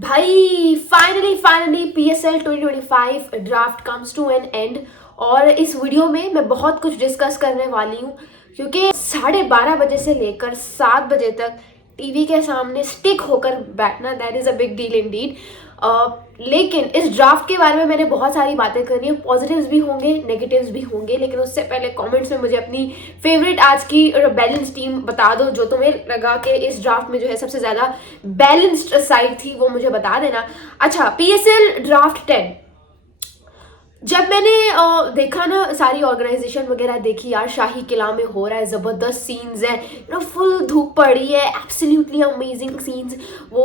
भाई finally PSL 2025 draft comes to an end. और इस वीडियो में मैं बहुत कुछ डिस्कस करने वाली हूँ क्योंकि 12:30 बजे से लेकर 7 बजे तक टीवी के सामने स्टिक होकर बैठना that is a big deal Indeed. लेकिन इस ड्राफ्ट के बारे में मैंने बहुत सारी बातें करनी है, पॉजिटिव्स भी होंगे नेगेटिव्स भी होंगे, लेकिन उससे पहले कमेंट्स में मुझे अपनी फेवरेट आज की बैलेंस टीम बता दो जो तुम्हें लगा कि इस ड्राफ्ट में जो है सबसे ज़्यादा बैलेंस्ड साइड थी, वो मुझे बता देना। अच्छा, PSL ड्राफ्ट 10 जब मैंने देखा ना, सारी ऑर्गेनाइजेशन वगैरह देखी यार, शाही किला में हो रहा है, ज़बरदस्त सीन्स है, फुल धूप पड़ी है, एब्सोल्युटली अमेजिंग सीन्स। वो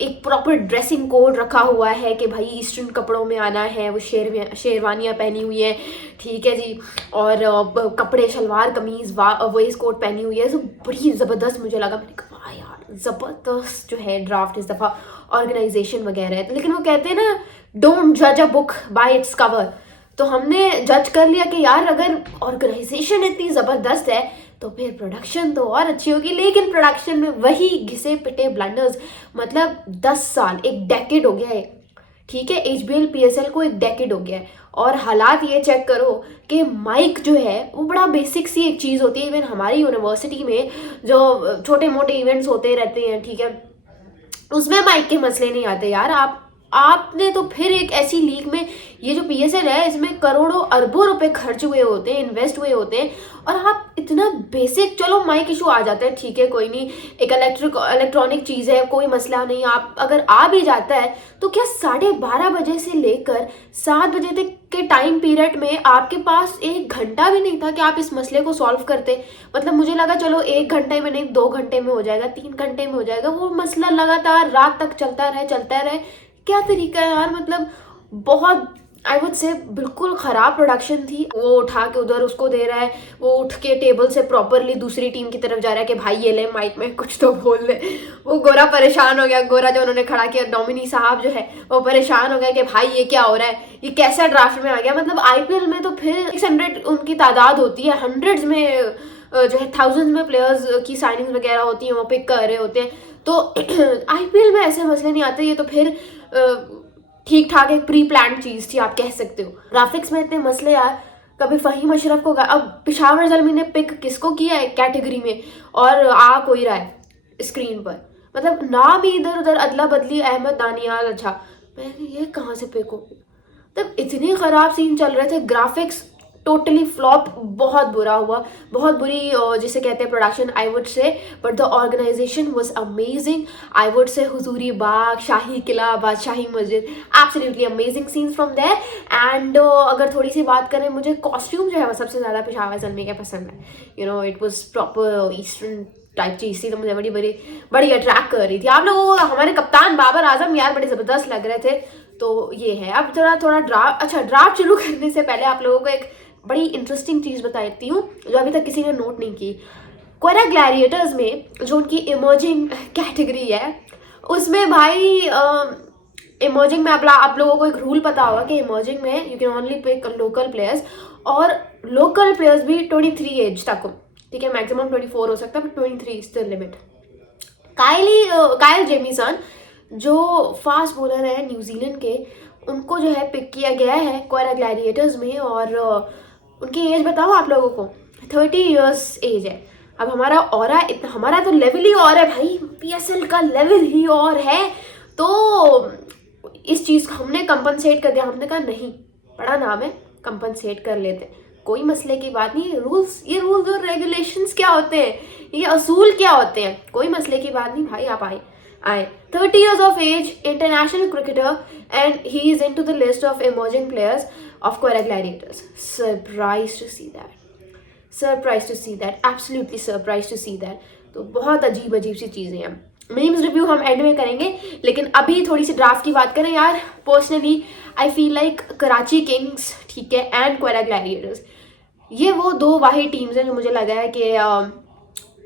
एक प्रॉपर ड्रेसिंग कोड रखा हुआ है कि भाई ईस्टर्न कपड़ों में आना है, वो शेरवानियाँ पहनी हुई है, ठीक है जी, और कपड़े शलवार कमीज़ वेस्ट कोट पहनी हुई है, तो बड़ी ज़बरदस्त मुझे लगा। मैंने कहा वाह यार ज़बरदस्त जो है ड्राफ्ट इस दफ़ा ऑर्गेनाइजेशन वगैरह है। लेकिन वो कहते हैं ना, डोंट जज a book by its cover. तो हमने जज कर लिया कि यार अगर ऑर्गेनाइजेशन इतनी ज़बरदस्त है तो फिर प्रोडक्शन तो और अच्छी होगी। लेकिन प्रोडक्शन में वही घिसे पिटे ब्लंडर्स, मतलब 10 साल, एक डेकेड हो गया है, ठीक है, HBL PSL को एक डेकेड हो गया है। और हालात ये चेक करो कि माइक जो है वो बड़ा बेसिक सी एक चीज़ होती है। इवन हमारी यूनिवर्सिटी में जो छोटे मोटे इवेंट्स होते रहते हैं, ठीक है, उसमें माइक के मसले नहीं आते यार। आपने तो फिर एक ऐसी लीग में, ये जो PSL है इसमें करोड़ों अरबों रुपए खर्च हुए होते हैं, इन्वेस्ट हुए होते हैं, और आप इतना बेसिक, चलो माइक इशू आ जाता है, ठीक है, कोई नहीं, एक इलेक्ट्रॉनिक चीज़ है, कोई मसला नहीं। आप अगर आ भी जाता है तो क्या 12:30 बजे से लेकर 7 बजे तक के टाइम पीरियड में आपके पास 1 घंटा भी नहीं था कि आप इस मसले को सॉल्व करते? मतलब मुझे लगा चलो 1 घंटे में नहीं, 2 घंटे में हो जाएगा, 3 घंटे में हो जाएगा। वो मसला लगातार रात तक चलता रहे। क्या तरीका है यार, मतलब बहुत, आई वुड से बिल्कुल ख़राब प्रोडक्शन थी। वो उठा के उधर उसको दे रहा है, वो उठ के टेबल से प्रॉपरली दूसरी टीम की तरफ जा रहा है कि भाई ये ले माइक में कुछ तो बोल ले। वो गोरा परेशान हो गया, गोरा जो उन्होंने खड़ा किया, डोमिनी साहब जो है वो परेशान हो गया कि भाई ये क्या हो रहा है, ये कैसा ड्राफ्ट में आ गया। मतलब IPL में तो फिर 600 उनकी तादाद होती है, हंड्रेड्स में जो है थाउजेंड्स में प्लेयर्स की साइनिंग्स वगैरह होती हैं, वो पिक कर रहे होते हैं। तो IPL में ऐसे मसले नहीं आते। ये तो फिर ठीक ठाक एक प्री प्लान चीज़ थी, आप कह सकते हो। ग्राफिक्स में इतने मसले यार, कभी फ़हीम अशरफ को, अब पेशावर ज़ल्मी ने पिक किसको किया है कैटेगरी में, और आ कोई रहा है स्क्रीन पर, मतलब नाम ही इधर उधर अदला बदली, अहमद दानियाल। अच्छा, मैंने ये कहाँ से पिक हो, तब इतने ख़राब सीन चल रहे थे, ग्राफिक्स टोटली फ्लॉप, बहुत बुरा हुआ, बहुत बुरी जिसे कहते हैं production, I would say. But the organization was amazing, I would say. Hazuri Bagh, Shahi Qila, Badshahi Masjid, absolutely amazing scenes from there. And अगर थोड़ी सी बात करें, मुझे कॉस्ट्यूम जो है वो सबसे ज़्यादा पेशावर ज़ल्मी के पसंद है। It was proper eastern type चीज़ थी, तो मुझे बड़ी अट्रैक्ट कर रही थी। आप लोगों को हमारे कप्तान बाबर आजम यार बड़े ज़बरदस्त लग रहे थे। तो ये है। अब थोड़ा ड्राफ्ट शुरू करने से पहले आप लोगों को एक बड़ी इंटरेस्टिंग चीज़ बताती हूँ जो अभी तक किसी ने नोट नहीं की। कोयरा ग्लैडिएटर्स में जो उनकी इमर्जिंग कैटेगरी है, उसमें भाई इमर्जिंग में आप लोगों को एक रूल पता होगा कि इमर्जिंग में you can only pick local players, और लोकल प्लेयर्स भी 23 एज तक हो, ठीक है, मैक्सिमम 24 हो सकता है, but 23 is the limit. Kyle Jameson जो फास्ट बॉलर है न्यूजीलैंड के, उनको जो है पिक किया गया है कोयरा ग्लैडिएटर्स में। और उनकी एज बताओ आप लोगों को, 30 ईयर्स एज है। अब हमारा तो लेवल ही और है भाई, PSL का लेवल ही और है। तो इस चीज़ को हमने कंपनसेट कर दिया। हमने कहा नहीं, बड़ा नाम है, कंपनसेट कर लेते, कोई मसले की बात नहीं। ये रूल्स और रेगुलेशंस क्या होते हैं, ये असूल क्या होते हैं, कोई मसले की बात नहीं भाई। आप आए 30 years of age, international cricketer, and he is into the list of emerging players of Koira Gladiators. Surprised to see that, absolutely surprised to see that. तो बहुत अजीब सी चीज़ें हैं। मीम्स रिव्यू हम एंड में करेंगे, लेकिन अभी थोड़ी सी ड्राफ्ट की बात करें यार। Personally I feel like Karachi Kings, ठीक है, एंड कोयरा ग्लैडिएटर्स, ये वो दो वाहिद टीम्स हैं जो मुझे लगा है कि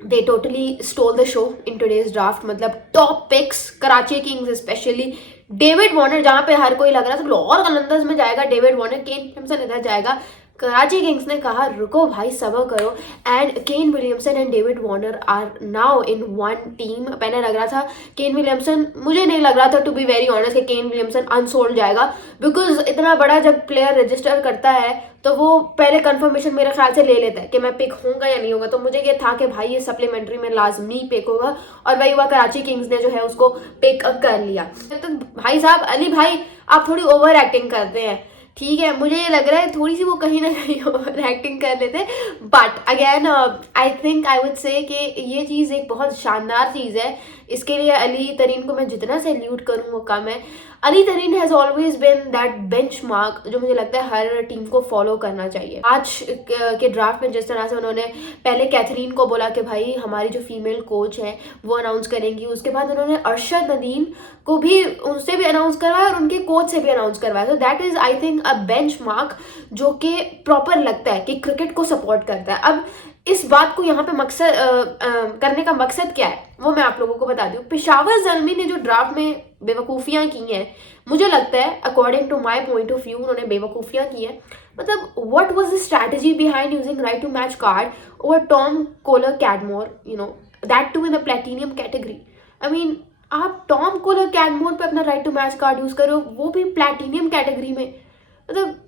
they totally stole the show in today's draft। मतलब top picks, Karachi Kings specially, David Warner, जहाँ पे हर कोई लग रहा था लाहौर कलंदर्स में जाएगा डेविड वार्नर, केन विलियमसन इधर जाएगा, कराची किंग्स ने कहा रुको भाई सब्र करो, and Kane Williamson and David Warner are now in one team. पहले लग रहा था केन विलियमसन, मुझे नहीं लग रहा था टू बी वेरी ऑनेस्ट कि केन विलियमसन अनसोल्ड जाएगा, बिकॉज इतना बड़ा जब प्लेयर रजिस्टर करता है तो वो पहले कंफर्मेशन मेरे ख्याल से ले लेता है कि मैं पिक होऊंगा या नहीं होगा। तो मुझे ये था कि भाई ये सप्लीमेंट्री में लाजमी पिक होगा, और वही हुआ, कराची किंग्स ने जो है उसको पिक कर लिया। तो भाई साहब अली भाई आप थोड़ी ओवर एक्टिंग करते हैं, ठीक है, मुझे ये लग रहा है थोड़ी सी वो कहीं ना कहीं ओवर एक्टिंग कर लेते, but again I think I would से कि ये चीज़ एक बहुत शानदार चीज़ है। इसके लिए अली तरीन को मैं जितना सैल्यूट करूँ वो कम है। अली तरीन has always been that benchmark जो मुझे लगता है हर टीम को फॉलो करना चाहिए। आज के ड्राफ्ट में जिस तरह से उन्होंने पहले कैथरीन को बोला कि भाई हमारी जो फीमेल कोच है वो अनाउंस करेंगी, उसके बाद उन्होंने अरशद नदीम को भी उनसे भी अनाउंस करवाया और उनके कोच से भी अनाउंस करवाया। तो that is I think a benchmark जो कि प्रॉपर लगता है कि क्रिकेट को सपोर्ट करता है। अब इस बात को यहाँ पे मकसद करने का मकसद क्या है वो मैं आप लोगों को बता दूँ। पेशावर ज़ल्मी ने जो ड्राफ्ट में बेवकूफ़ियाँ की हैं, मुझे लगता है according to my point of view उन्होंने बेवकूफ़ियाँ की हैं। मतलब what was the strategy behind using right to match card over Tom Kohler Cadmore, you know, that too in the platinum category. I mean आप टॉम कोलर कैडमोर पे अपना right to match card use करो, वो भी platinum category में। मतलब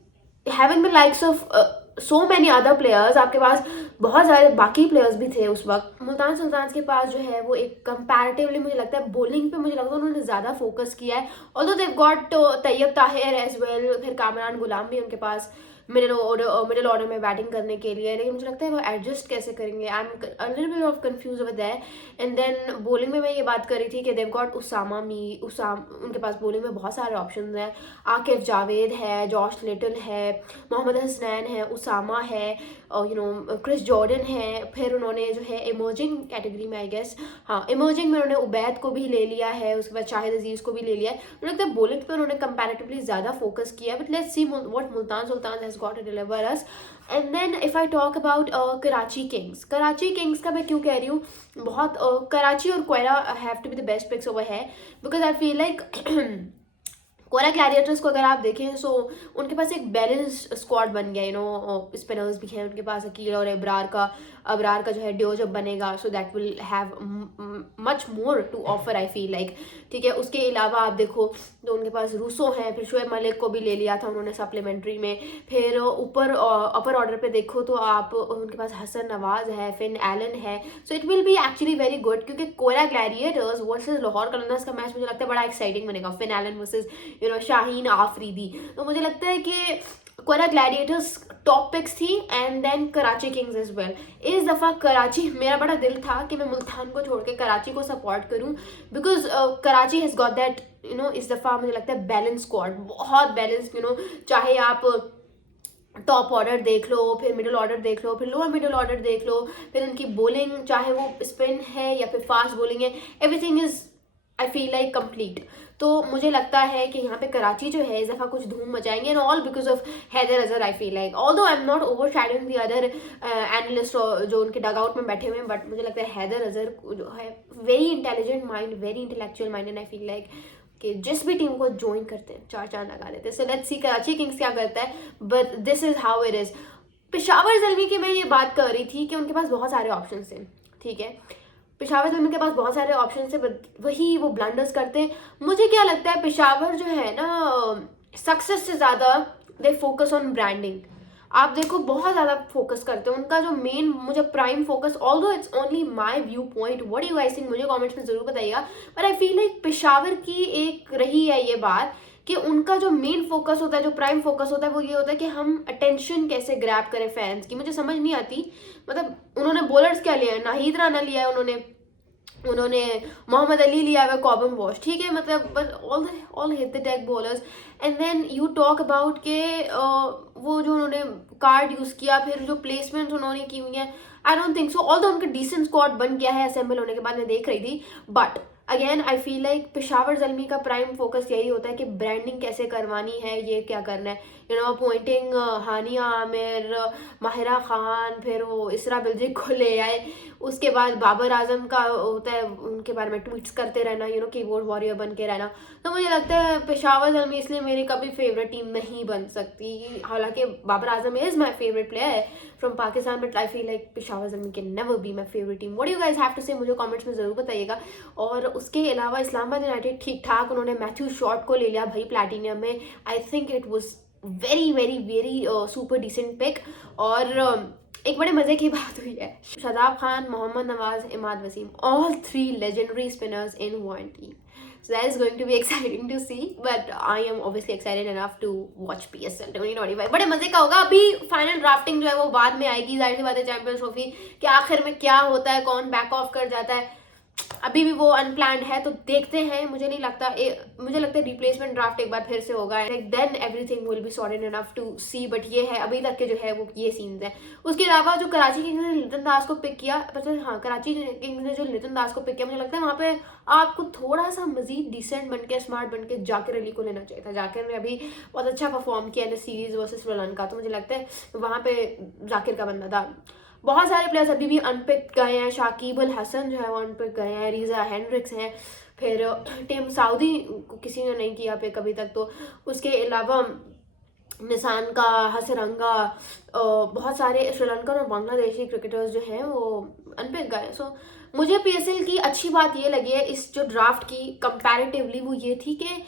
having the likes of so many other players, आपके पास बहुत सारे बाकी प्लेयर्स भी थे उस वक्त। मुल्तान सुल्तान्स के पास जो है वो एक कंपैरेटिवली मुझे लगता है बॉलिंग पे मुझे लगता है उन्होंने ज़्यादा फोकस किया है। Although they got Tayyab Tahir as well, फिर कामरान गुलाम भी उनके पास मिडिल ऑर्डर में बैटिंग करने के लिए, लेकिन मुझे लगता है वो एडजस्ट कैसे करेंगे, I am a little bit of confuse over that. And then bowling में मैं ये बात कर रही थी कि देव गॉट उनके पास बॉलिंग में बहुत सारे ऑप्शन हैं। आकिफ जावेद है, जॉश लिटल है, मोहम्मद हसनैन है, उसामा है, यू नो क्रिस जॉर्डन है। फिर उन्होंने जो है इमर्जिंग कैटेगरी में आई गेस, हाँ इमर्जिंग में उन्होंने उबैद को भी ले लिया है, उसके बाद शाहिद अजीज़ को भी ले लिया है। मुझे लगता है बॉलिंग पे उन्होंने कंपैरेटिवली ज़्यादा फोकस किया है, but let's see what Multan Sultan has got to deliver us. And then if I talk about Karachi Kings का मैं क्यों कह रही हूँ, बहुत कराची और Quetta have to be the best picks over है, because I feel like Quetta Gladiators को अगर आप देखें सो उनके पास एक बैलेंस्ड स्क्वाड बन गया, यू नो स्पिनर्स भी हैं उनके पास, अकील और अबरार का जो है ड्यो जब बनेगा so that will have much more to offer I feel like, ठीक है। उसके अलावा आप देखो तो उनके पास रूसो हैं, फिर शोएब मलिक को भी ले लिया था उन्होंने सप्लीमेंट्री में। फिर ऊपर अपर ऑर्डर पे देखो तो आप उनके पास हसन नवाज है, फिन एलन है, so it will be actually very good, क्योंकि कोयला ग्लैडिएटर्स वर्सेस लाहौर कलंदर्स का मैच मुझे लगता है बड़ा एक्साइटिंग बनेगा, Finn Allen versus you know Shaheen Afridi. तो मुझे लगता है कि कोयला ग्लैडिएटर्स टॉप पिक्स थी, and then Karachi Kings as well. इस दफ़ा कराची, मेरा बड़ा दिल था कि मैं मुल्तान को छोड़ के कराची को सपोर्ट करूं, because Karachi has got that, you know, इस दफ़ा मुझे लगता है बैलेंस स्क्वाड, बहुत बैलेंस, यू नो, चाहे आप टॉप ऑर्डर देख लो, फिर मिडिल ऑर्डर देख लो, फिर लोअर मिडिल ऑर्डर देख लो, फिर उनकी बॉलिंग चाहे वो स्पिन है या फिर फास्ट बॉलिंग है, everything is I feel like complete. तो मुझे लगता है कि यहाँ पे कराची जो है इस दफ़ा कुछ धूम मचाएंगे, and all because of Haider Azhar I feel like, although I am not overshadowing the other analyst जो उनके डग आउट में बैठे हुए हैं, बट मुझे लगता है हैदर अजहर जो है very intelligent mind, very intellectual mind, and I feel like कि जिस भी टीम को ज्वाइन करते हैं चार चांद लगा देते हैं। So let's see Karachi Kings क्या करता है, but this is how it is. Peshawar Zalmi की मैं ये बात कर रही थी कि उनके पास बहुत सारे ऑप्शन थे, ठीक है, पेशावर ज़ल्मी के पास बहुत सारे ऑप्शन से, वही वो ब्लंडर्स करते हैं। मुझे क्या लगता है पेशावर जो है ना सक्सेस से ज़्यादा दे फोकस ऑन ब्रांडिंग। आप देखो बहुत ज़्यादा फोकस करते हैं, उनका जो मेन मुझे prime focus, although it's only my view point, what you guys think मुझे कमेंट्स में ज़रूर बताइएगा, पर आई फील लाइक पेशावर की एक रही है ये बात कि उनका जो मेन फोकस होता है, जो प्राइम फोकस होता है, वो ये होता है कि हम अटेंशन कैसे ग्रैब करें फैंस की। मुझे समझ नहीं आती, मतलब उन्होंने बॉलर्स क्या लिया है, नाहीद राना लिया है उन्होंने मोहम्मद अली लिया हुआ, कॉबन वॉश, ठीक है, मतलब but all hit the tech bowlers. And then you talk about के वो जो उन्होंने कार्ड यूज़ किया, फिर जो प्लेसमेंट्स उन्होंने की हुई हैं, I don't think so, although उनका डिसेंट स्क्वाड बन गया है असेंबल होने के बाद, मैं देख रही थी, but again I feel like Peshawar Zalmi का प्राइम फोकस यही होता है कि ब्रांडिंग कैसे करवानी है, ये क्या करना है, अपॉइंटिंग हानिया आमिर, माहिरा खान, फिर वो इसरा बिल्जिक को ले आए, उसके बाद बाबर आजम का होता है उनके बारे में ट्वीट्स करते रहना, कीबोर्ड वॉरियर बन के रहना। तो मुझे लगता है पेशावर ज़ल्मी इसलिए मेरी कभी फेवरेट टीम नहीं बन सकती। हालांकि Babar Azam is my favourite player from Pakistan, but I feel like Peshawar Zalmi can never be my favourite team. What you guys have to say मुझे कमेंट्स में ज़रूर बताइएगा। और उसके अलावा इस्लामाबाद यूनाइटेड ठीक ठाक, उन्होंने मैथ्यू शॉट को ले लिया भाई प्लैटिनियम में। I think it was very very very super decent pick. और एक बड़े मजे की बात हुई है, Shadab Khan, Mohammad Nawaz, Imad Wasim, all 3 legendary spinners in one team. So that is going to be exciting to see, but I am obviously excited enough to watch PSL 2025. बड़े मजे का होगा। अभी फाइनल ड्राफ्टिंग जो है वो बाद में आएगी, जाहिर सी बात है चैंपियंस ट्रॉफी के आखिर में क्या होता है, कौन बैक ऑफ कर जाता है, अभी भी वो अनप्लान्ड है, तो देखते हैं। मुझे लगता है रिप्लेसमेंट ड्राफ्ट एक बार फिर से होगा, then everything will be sorted enough to see. But ये है अभी तक के जो है वो ये सीन्स हैं। उसके अलावा जो कराची किंग्स ने लिटन दास को पिक किया, हाँ कराची किंग्स ने जो लिटन दास को पिक किया, मुझे लगता है वहाँ पे आपको थोड़ा सा मजीद डिसेंट बन के, स्मार्ट बन के जाकिर अली को लेना चाहिए था। जाकिर ने अभी बहुत अच्छा परफॉर्म किया है सीरीज वर्सेस श्रीलंका, तो मुझे लगता है वहाँ पे जाकिर का बनना था। बहुत सारे प्लेयर्स अभी भी अनपिक गए हैं, शाकिब अल हसन जो है वो अनपिक गए हैं, रीजा हेंड्रिक्स हैं, फिर टिम साउदी को किसी ने नहीं किया पिक अभी तक। तो उसके अलावा निशान का, हसरंगा, बहुत सारे श्रीलंकन और बांग्लादेशी क्रिकेटर्स जो हैं वो अनपिक गए। सो मुझे पीएसएल की अच्छी बात ये लगी है इस जो ड्राफ्ट की कंपैरेटिवली, वो ये थी कि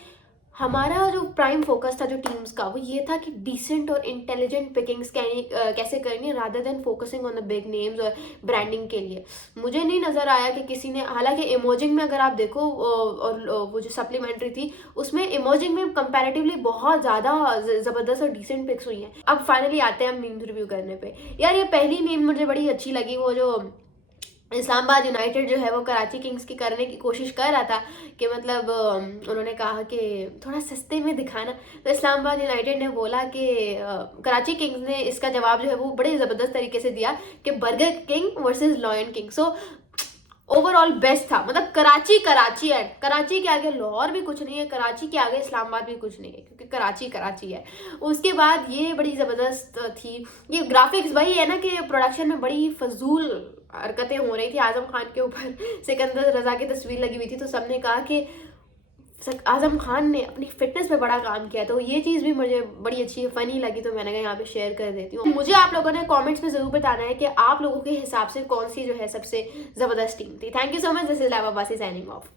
हमारा जो प्राइम फोकस था जो टीम्स का, वो ये था कि डिसेंट और इंटेलिजेंट पिकिंग्स कैसे करनी, rather than focusing on the big names और ब्रांडिंग के लिए। मुझे नहीं नज़र आया कि किसी ने, हालांकि इमोजिंग में अगर आप देखो और वो जो सप्लीमेंट्री थी उसमें इमोजिंग में कंपैरेटिवली बहुत ज़्यादा ज़बरदस्त और डिसेंट पिक्स हुई हैं। अब फाइनली आते हैं हम मीम्स रिव्यू करने पे। यार ये पहली मीम मुझे बड़ी अच्छी लगी, वो जो इस्लामाबाद यूनाइटेड जो है वो कराची किंग्स की करने की कोशिश कर रहा था कि मतलब उन्होंने कहा कि थोड़ा सस्ते में दिखाना, तो इस्लामाबाद यूनाइटेड ने बोला कि कराची किंग्स ने इसका जवाब जो है वो बड़े ज़बरदस्त तरीके से दिया कि burger king versus lion king. So overall best था, मतलब कराची है, कराची के आगे लाहौर भी कुछ नहीं है, कराची के आगे इस्लामाबाद भी कुछ नहीं है, क्योंकि कराची है। उसके बाद ये बड़ी ज़बरदस्त थी, ये ग्राफिक्स वही है ना कि प्रोडक्शन में बड़ी फजूल हरकतें हो रही थी। आजम खान के ऊपर सिकंदर रजा की तस्वीर लगी हुई थी, तो सबने कहा कि आजम खान ने अपनी फिटनेस पे बड़ा काम किया, तो ये चीज़ भी मुझे बड़ी अच्छी फनी लगी, तो मैंने कहा यहाँ पे शेयर कर देती हूँ। मुझे आप लोगों ने कमेंट्स में ज़रूर बताना है कि आप लोगों के हिसाब से कौन सी जो है सबसे ज़बरदस्त टीम थी। Thank you so much, this is Lava Basi signing of.